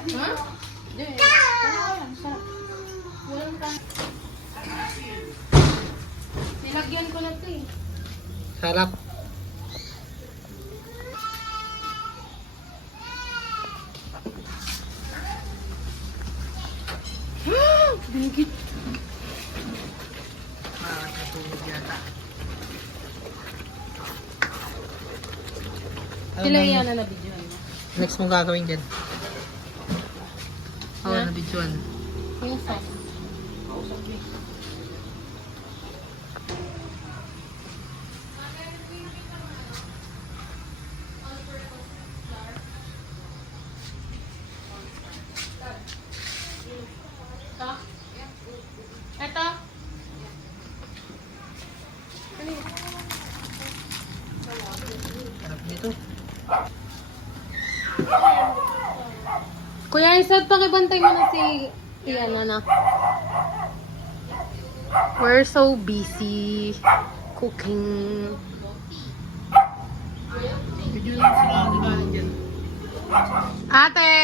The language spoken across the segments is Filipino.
Ha? Hindi. Sarap. Walang ka. Nilagyan ko na ito eh. Sarap. Bigit. Nakakatulog yata. Sila yan na nabidyoan mo. Next mong gagawin dyan? Oo, Na? nabidyoan. Yung sauce. Ito. Sarap nito. Kuya Isad, pakibantay mo na si Tiana na. We're so busy cooking. Video lang sila ang galing dyan. Ate!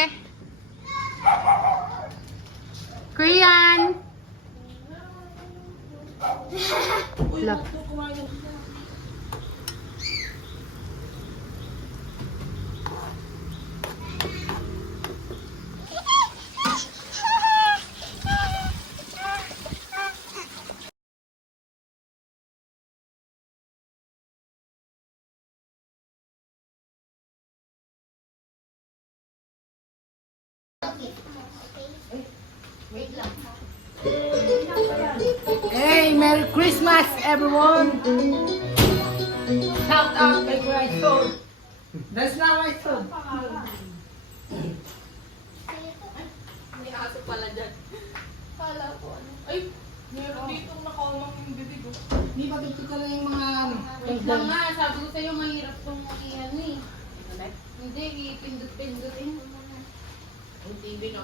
Korean! Wala. Hey, Merry Christmas, everyone! Shout out kay Kuya Soul. That's not my soul. May aso pala dyan. Kala ko ano. Ay, meron dito nakamang yung bibig. Di ba dito ka lang yung mga... Wait lang nga, sabi ko sa'yo mahirap itong iyan eh. Hindi, ipindot-pindutin. Ang TV no?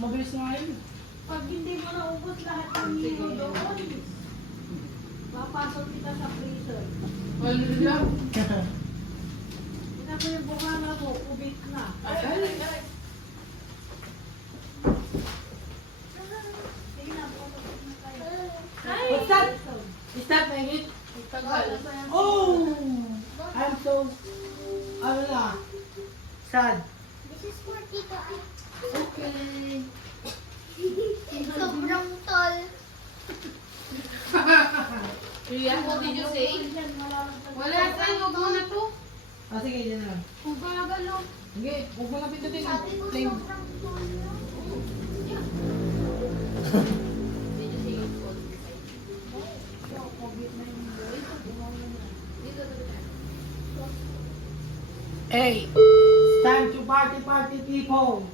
Mabilis nga yun. Pag hindi mo naubos lahat ng nilo doon, papasok kita sa freezer. Ano lang? Ina ko yung bunganga mo, ubit na. Ay, Tingnan po na kayo. What's that? Is that my hit? tagal. Oh! I'm so... Ano na? Sad. This is for Tito Ay. Okay. Sobrang tall. Rian, what did you say? Wala saan, huwag mo na to. Ah, sige, dyan na lang. Kung gagalo. Sige, huwag mo na pindutin. Sabi ko Flame. sobrang tall. Did you say yung phone? Hey! It's time to party people!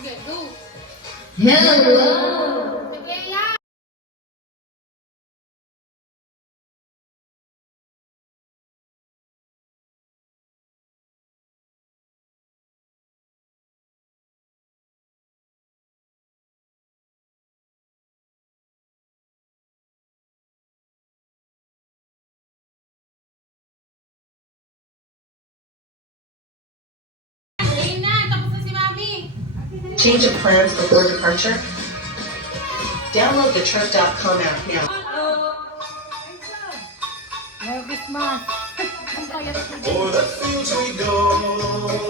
Okay, go. Hello. Okay, yeah. Ayun na, tapos na si Mami. Change of plans before departure? Download the Trip.com app now. Merry Christmas! For the fields we go,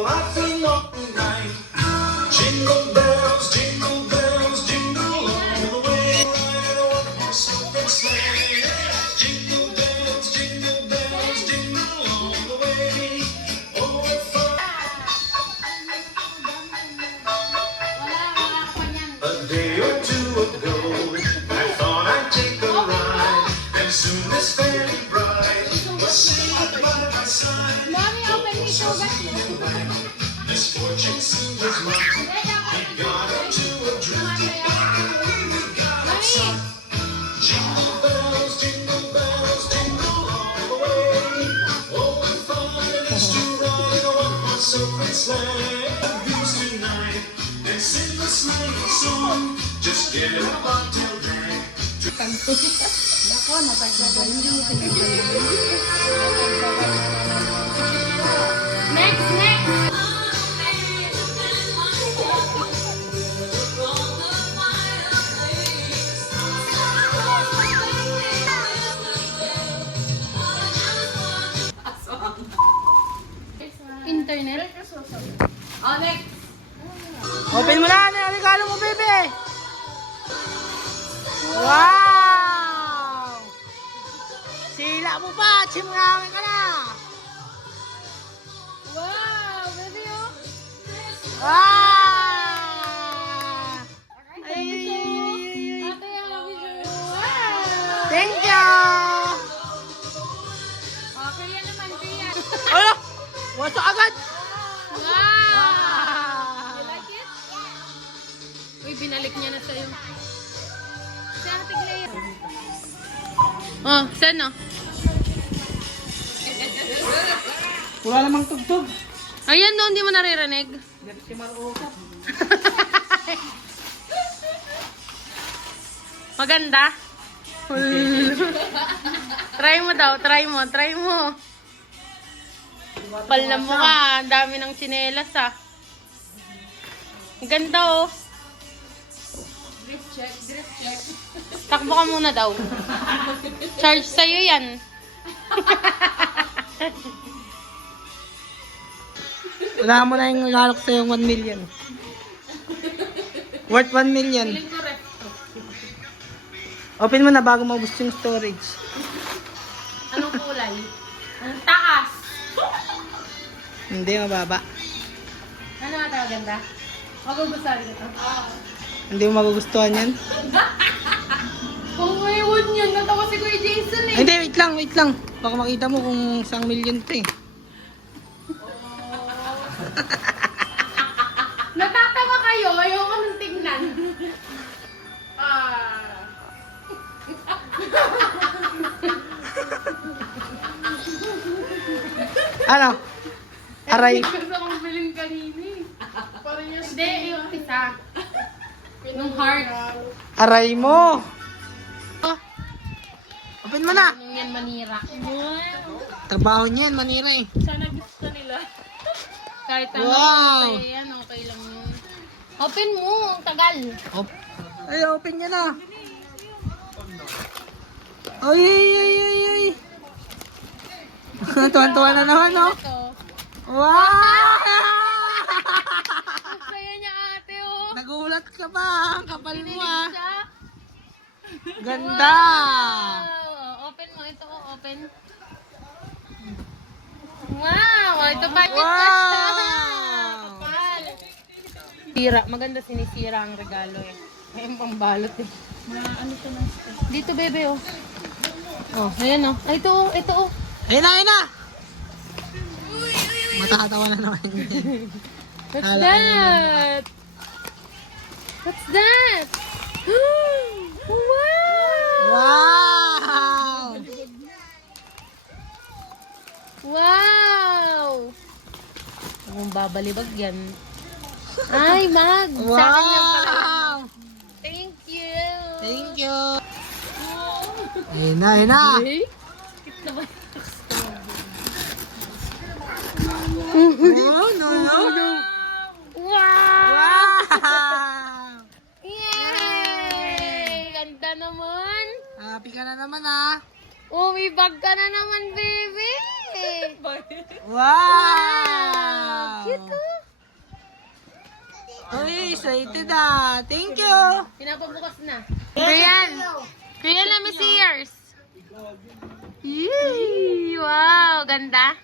laughing all night. Jingle bells, jingle bells, jingle all the way. Ride in a one-horse open sleigh. Jingle bells, jingle all the way. Oh, what fun! Wala ka pa niyan. A day or two ago, I thought I'd take a ride, and soon this fairy bride was sitting by my side. Mami, open me to Misfortune soon was mine. He got up to a Jingle bells, jingle all the way. Oh, what fun it is to ride in a one-horse open sleigh. Who's tonight? And sing the sleighing song. Just get a bobtail drag. Nako, napagsagal. Hindi mo pinagsagal. Next, next! Internet? Oh, next! Open mo na. Ano yung regalo mo, bebe? Wow! Sila mo pa. Chimngangin ka na. Wow! Baby, oh! Wow! Ay, ay, ay, ay, ay. Ate, I love you! Wow! Thank you! Okay, yan naman, Pia. Ano? Wasak agad! Wow! You like it? Uy, binalik niya na sa'yo. Si Ate Glea. Oh, saan oh? Wala namang tugtog. Ayan no, hindi mo naririnig. Si Maruka. Maganda? Try mo daw, try mo, try mo. Pal na mukha, ang dami ng tsinelas ah. Ang ganda oh. Grip check, grip check. Takbo ka muna daw. Charge sa'yo yan. Wala mo na yung lalok sa'yo 1 million. Worth 1 million. Feeling ko ref. Open mo na bago maubos yung storage. Anong kulay? Ang taas. Hindi, mababa. Ano nga tawag ganda? Magugustuhan ko to. Hindi mo magugustuhan yan. Kung ngayon yun, natawa si Kuya Jason eh. Hindi, wait lang, wait lang. Baka makita mo kung 1 million to eh. Natatawa kayo, ayoko nang tignan. Ano? Aray. Gusto kong bilhin kanina eh. Hindi, yung isa. Yung heart. Aray mo. Open mo na. Anong yan manira? Trabaho niyan, manira eh. Sana gusto nila. Kahit ano, Wow. sa'yo yan, okay lang yun. Open mo, ang tagal. Ay, open niya na. Ay, ay, ay, ay, ay. Tuwan-tuwa na naman, no? Ito. Wow! Ang saya niya ate, oh. Nagulat ka ba? Ang kapal mo ah. Siya. Ganda! Wow. Open mo, ito, oh, open. Wow, ito pa. Wow! Kapal. Sira, maganda sinisira ang regalo eh. May pambalot eh. Ano to na? Dito, bebe, oh. Oh, ayan, oh. Ay, ito, oh, ito, oh. Ayun na, ayun na! Matatawa na naman yun. What's Hala, that? What's that? Wow! Wow! Wow! Kung babalibag yan. Ay, Mag! Sa akin yan pala. Wow! Thank you! Thank you! Ayun na, ayun na! Okay? Cute na ba? Oh, no, no, no! Wow! Wow! Yay! Ganda naman! Happy ka na naman ah! Oh, may bag ka na naman, baby! Wow! Cute, oh! Uy, excited ah! Thank you! Pinapabukas na. Rian! Rian, let me see yours. Yay! Wow! Ganda!